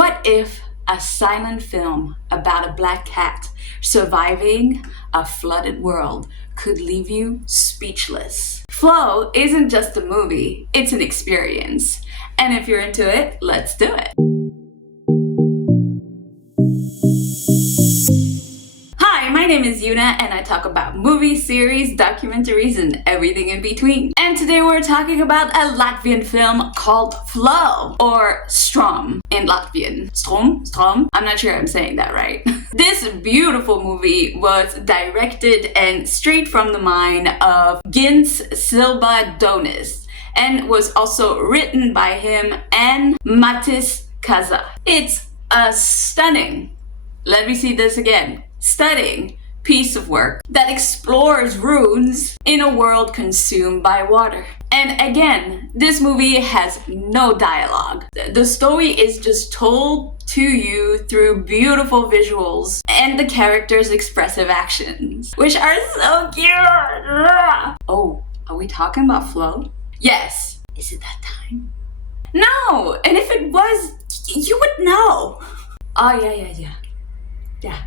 What if a silent film about a black cat surviving a flooded world could leave you speechless? Flow isn't just a movie, it's an experience. And if you're into it, let's do it. Hi, my name is Yuna and I talk about movies, series, documentaries, and everything in between. And today we're talking about a Latvian film called Flow, or Strom in Latvian. Strom? I'm not sure I'm saying that right. This beautiful movie was directed and straight from the mind of Gins Silbadonis and was also written by him and Matis Kaza. It's a stunning, let me see this again, stunning piece of work that explores runes in a world consumed by water. And again, this movie has no dialogue. The story is just told to you through beautiful visuals and the characters' expressive actions, which are so cute. Oh, are we talking about Flow? Yes. Is it that time? No! And if it was, you would know. Oh, yeah.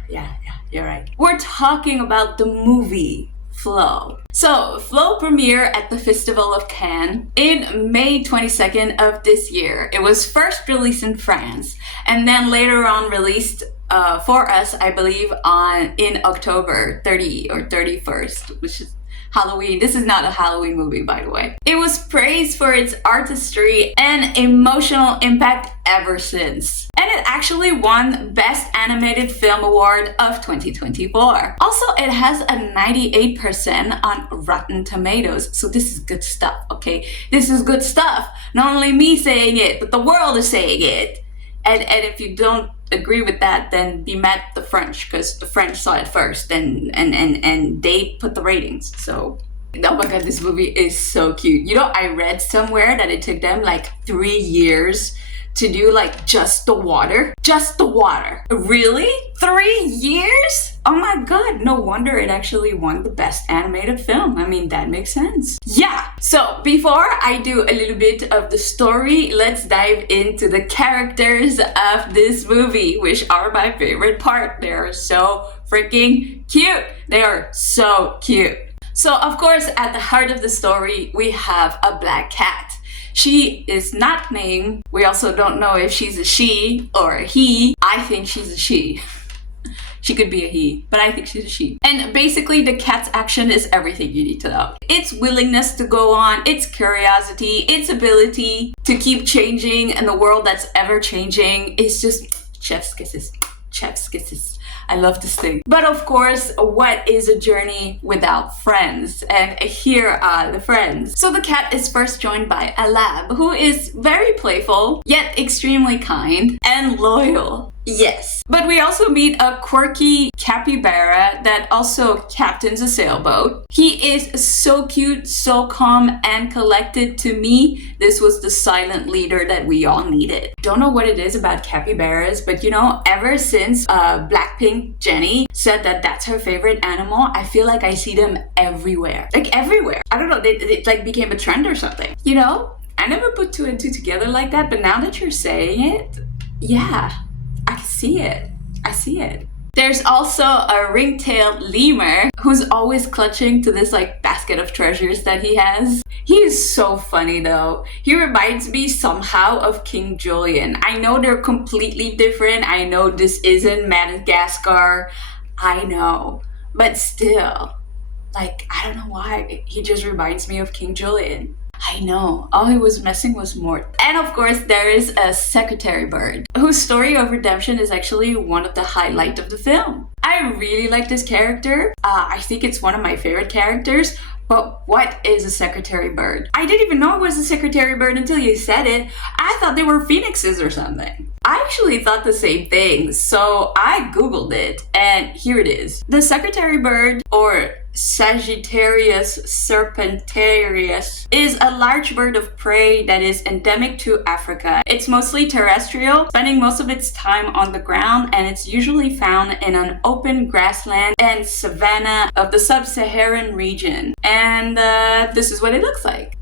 Yeah, you're right. We're talking about the movie Flow. So, Flow premiered at the Festival of Cannes in May 22nd of this year. It was first released in France and then later on released for us, I believe, in October 30 or 31st, which is Halloween. This is not a Halloween movie, by the way. It was praised for its artistry and emotional impact ever since. And it actually won Best Animated Film Award of 2024. Also, it has a 98% on Rotten Tomatoes. So this is good stuff, okay? This is good stuff. Not only me saying it, but the world is saying it. And if you don't agree with that, then be mad at the French, because the French saw it first and they put the ratings. So, oh my god, this movie is so cute. You know, I read somewhere that it took them like 3 years to do like just the water. Just the water. Really? 3 years? Oh my god, no wonder it actually won the best animated film. I mean, that makes sense. Yeah, so before I do a little bit of the story, let's dive into the characters of this movie, which are my favorite part. They are so freaking cute. They are so cute. So of course, at the heart of the story, we have a black cat. She is not named. We also don't know if she's a she or a he. I think she's a she. She could be a he, but I think she's a she. And basically the cat's action is everything you need to know. Its willingness to go on, its curiosity, its ability to keep changing in the world that's ever changing is just chef's kisses. Chef's kisses. I love this thing. But of course, what is a journey without friends? And here are the friends. So the cat is first joined by a lab who is very playful, yet extremely kind and loyal. Yes. But we also meet a quirky capybara that also captains a sailboat. He is so cute, so calm and collected. To me, this was the silent leader that we all needed. Don't know what it is about capybaras, but you know, ever since Blackpink Jennie said that that's her favorite animal, I feel like I see them everywhere. Like everywhere. I don't know, it like became a trend or something. You know, I never put two and two together like that, but now that you're saying it, yeah. I see it. I see it. There's also a ring-tailed lemur who's always clutching to this like basket of treasures that he has. He is so funny though. He reminds me somehow of King Julian. I know they're completely different. I know this isn't Madagascar. I know. But still, like, I don't know why. He just reminds me of King Julian. I know, all he was missing was more. And of course, there is a secretary bird, whose story of redemption is actually one of the highlights of the film. I really like this character. I think it's one of my favorite characters. But what is a secretary bird? I didn't even know it was a secretary bird until you said it. I thought they were phoenixes or something. I actually thought the same thing, so I googled it, and here it is. The secretary bird, or Sagittarius serpentarius, is a large bird of prey that is endemic to Africa. It's mostly terrestrial, spending most of its time on the ground, and it's usually found in an open grassland and savanna of the sub-Saharan region. And this is what it looks like.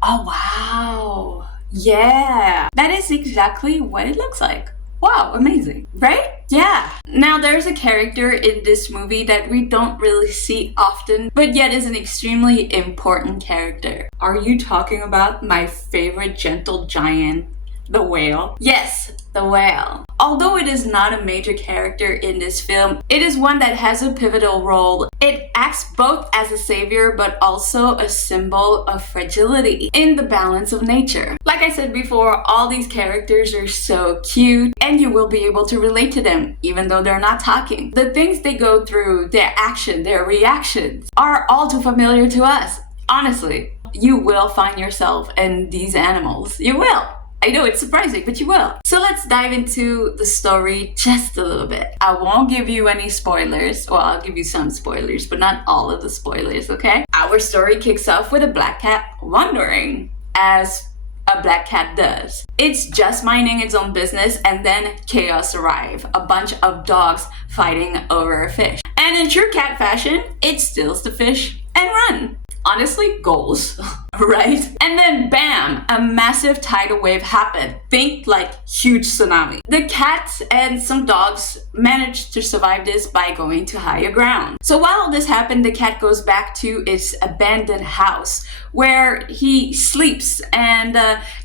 Oh wow! Yeah, that is exactly what it looks like. Wow, amazing, right? Yeah. Now, there's a character in this movie that we don't really see often, but yet is an extremely important character. Are you talking about my favorite gentle giant, the whale? Yes, the whale. Although it is not a major character in this film, it is one that has a pivotal role. It acts both as a savior but also a symbol of fragility in the balance of nature. Like I said before, all these characters are so cute and you will be able to relate to them even though they're not talking. The things they go through, their action, their reactions are all too familiar to us. Honestly, you will find yourself in these animals. You will. I know it's surprising, but you will. So let's dive into the story just a little bit. I won't give you any spoilers. Well, I'll give you some spoilers, but not all of the spoilers, okay? Our story kicks off with a black cat wandering, as a black cat does. It's just minding its own business, and then chaos arrives. A bunch of dogs fighting over a fish. And in true cat fashion, it steals the fish and runs. Honestly, goals, right? And then bam, a massive tidal wave happened. Think like huge tsunami. The cats and some dogs managed to survive this by going to higher ground. So while this happened, the cat goes back to its abandoned house where he sleeps. And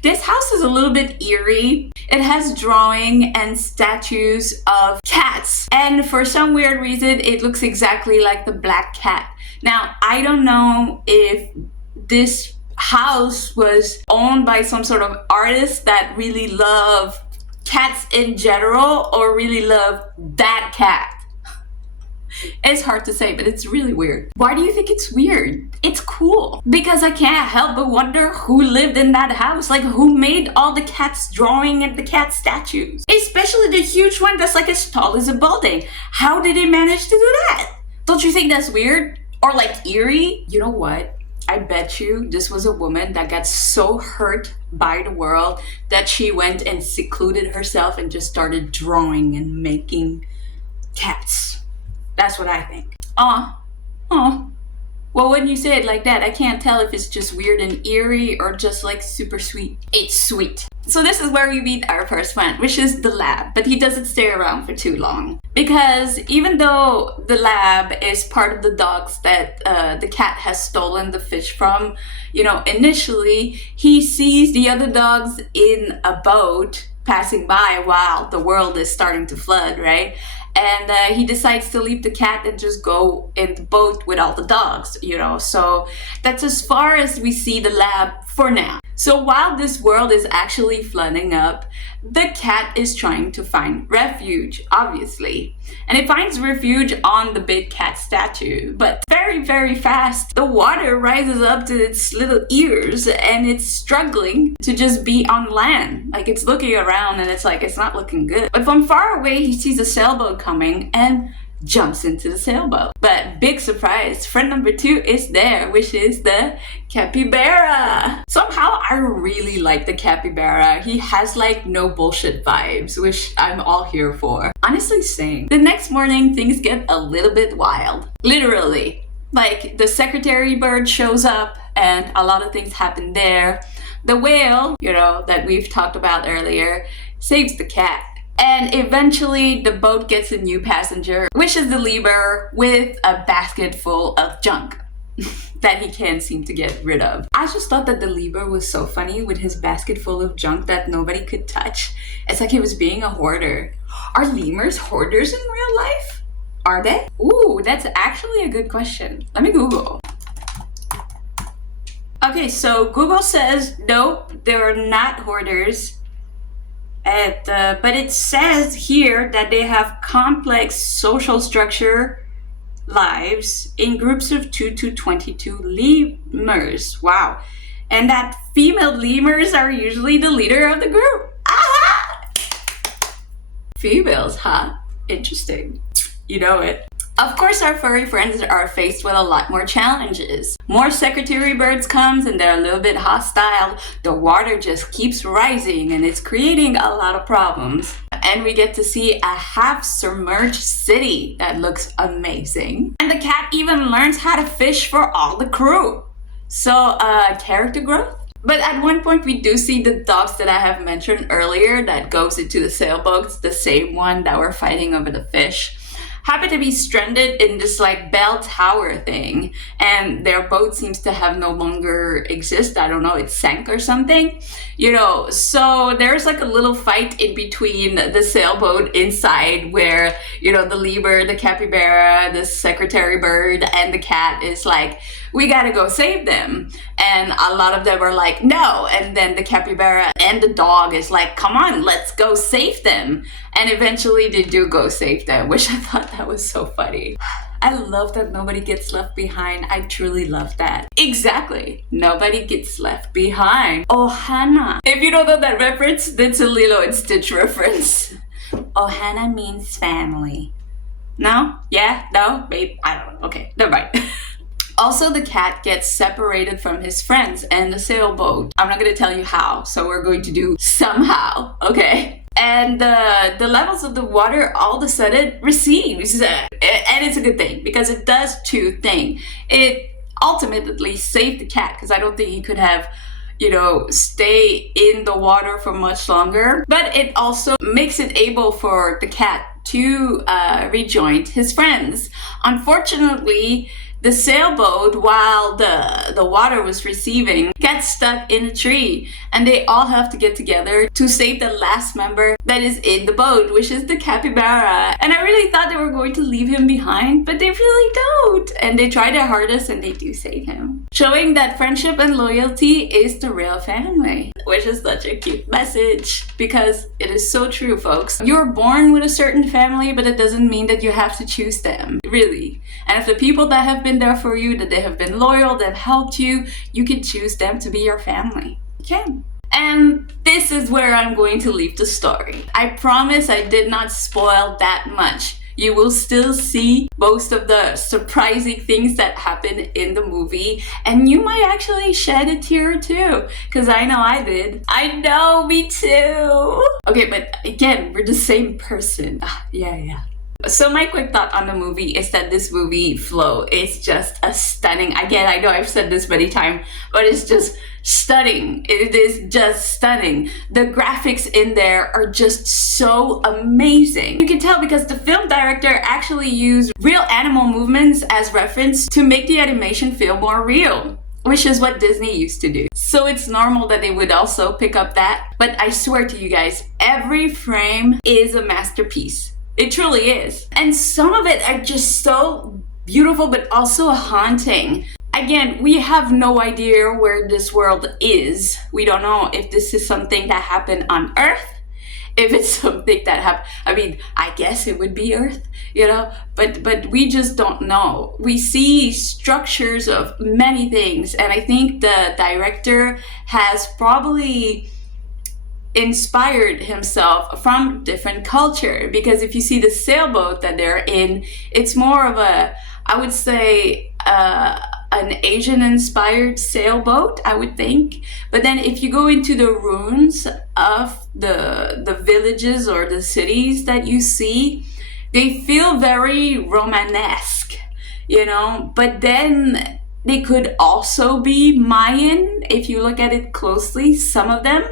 this house is a little bit eerie. It has drawing and statues of cats. And for some weird reason, it looks exactly like the black cat. Now, I don't know if this house was owned by some sort of artist that really love cats in general or really love that cat. It's hard to say, but it's really weird. Why do you think it's weird? It's cool. Because I can't help but wonder who lived in that house. Like, who made all the cats drawing and the cat statues? Especially the huge one that's like as tall as a building. How did they manage to do that? Don't you think that's weird? Or like eerie? You know what? I bet you this was a woman that got so hurt by the world that she went and secluded herself and just started drawing and making cats. That's what I think. Well, when you say it like that, I can't tell if it's just weird and eerie or just like super sweet. It's sweet. So this is where we meet our first friend, which is the lab, but he doesn't stay around for too long. Because even though the lab is part of the dogs that the cat has stolen the fish from, you know, initially he sees the other dogs in a boat passing by while the world is starting to flood, right? And he decides to leave the cat and just go in the boat with all the dogs, you know. So that's as far as we see the lab for now. So while this world is actually flooding up, the cat is trying to find refuge, obviously. And it finds refuge on the big cat statue. But very, very fast, the water rises up to its little ears and it's struggling to just be on land. Like, it's looking around and it's like, it's not looking good. But from far away, he sees a sailboat coming and jumps into the sailboat. But big surprise, friend number 2 is there, which is the capybara. Somehow I really like the capybara. He has like no bullshit vibes, which I'm all here for. Honestly, same. The next morning, things get a little bit wild. Literally. Like, the secretary bird shows up and a lot of things happen there. The whale, you know, that we've talked about earlier, saves the cat. And eventually the boat gets a new passenger, which is the Lieber, with a basket full of junk that he can't seem to get rid of. I just thought that the Lieber was so funny with his basket full of junk that nobody could touch. It's like he was being a hoarder. Are lemurs hoarders in real life? Are they? Ooh, that's actually a good question. Let me Google. Okay, so Google says, nope, they're not hoarders. But it says here that they have complex social structure lives in groups of 2 to 22 lemurs. Wow. And that female lemurs are usually the leader of the group. Aha! Females, huh? Interesting. You know it. Of course, our furry friends are faced with a lot more challenges. More secretary birds comes and they're a little bit hostile. The water just keeps rising and it's creating a lot of problems. And we get to see a half-submerged city that looks amazing. And the cat even learns how to fish for all the crew. So, character growth? But at one point we do see the dogs that I have mentioned earlier that goes into the sailboats, the same one that were fighting over the fish, happen to be stranded in this like bell tower thing, and their boat seems to have no longer exist. I don't know, it sank or something, you know. So there's like a little fight in between the sailboat inside where, you know, the Lieber, the capybara, the secretary bird, and the cat is like, we gotta go save them. And a lot of them are like, no. And then the capybara and the dog is like, come on, let's go save them. And eventually they do go save them, which I thought that was so funny. I love that nobody gets left behind. I truly love that. Exactly. Nobody gets left behind. Ohana. If you don't know that reference, that's a Lilo and Stitch reference. Ohana means family. No? Yeah? No? Babe? I don't know. Okay, never mind. Also, the cat gets separated from his friends and the sailboat. I'm not going to tell you how, so we're going to do somehow, okay? And the levels of the water all of a sudden recedes. And it's a good thing because it does two things. It ultimately saved the cat because I don't think he could have, you know, stay in the water for much longer. But it also makes it able for the cat to rejoin his friends. Unfortunately, the sailboat, while the water was receding, gets stuck in a tree, and they all have to get together to save the last member that is in the boat, which is the capybara. And I really thought they were going to leave him behind, but they really don't. And they try their hardest and they do save him, showing that friendship and loyalty is the real family, which is such a cute message because it is so true, folks. You're born with a certain family, but it doesn't mean that you have to choose them, really. And if the people that have been there for you, that they have been loyal, that helped you, you can choose them to be your family. You can. And this is where I'm going to leave the story. I promise I did not spoil that much. You will still see most of the surprising things that happen in the movie, and you might actually shed a tear or two, because I know I did. I know, me too. Okay, but again, we're the same person. Yeah. So my quick thought on the movie is that this movie, Flow, is just a stunning, again, I know I've said this many times, but it's just stunning. It is just stunning. The graphics in there are just so amazing. You can tell because the film director actually used real animal movements as reference to make the animation feel more real, which is what Disney used to do. So it's normal that they would also pick up that. But I swear to you guys, every frame is a masterpiece. It truly is. And some of it are just so beautiful, but also haunting. Again, we have no idea where this world is. We don't know if this is something that happened on Earth, if it's something that happened, I mean, I guess it would be Earth, you know, but we just don't know. We see structures of many things, and I think the director has probably inspired himself from different culture, because if you see the sailboat that they're in, it's more of a, I would say, an Asian inspired sailboat, I would think. But then if you go into the ruins of the villages or the cities that you see, they feel very Romanesque, you know, but then they could also be Mayan if you look at it closely, some of them.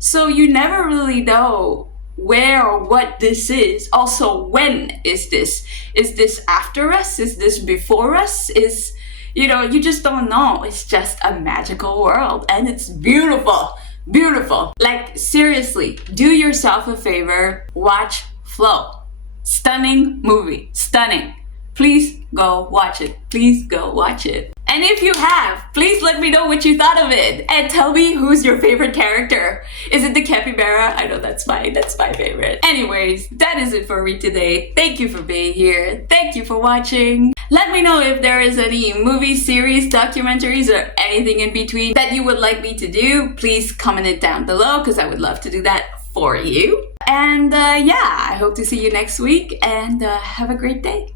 So you never really know where or what this is. Also, when is this? Is this after us? Is this before us? Is, you know, you just don't know. It's just a magical world, and it's beautiful, beautiful. Like, seriously, do yourself a favor, watch Flow. Stunning movie, stunning. Please go watch it. Please go watch it. And if you have, please let me know what you thought of it. And tell me who's your favorite character. Is it the capybara? I know that's my favorite. Anyways, that is it for me today. Thank you for being here. Thank you for watching. Let me know if there is any movie, series, documentaries, or anything in between that you would like me to do. Please comment it down below because I would love to do that for you. And yeah, I hope to see you next week, and have a great day.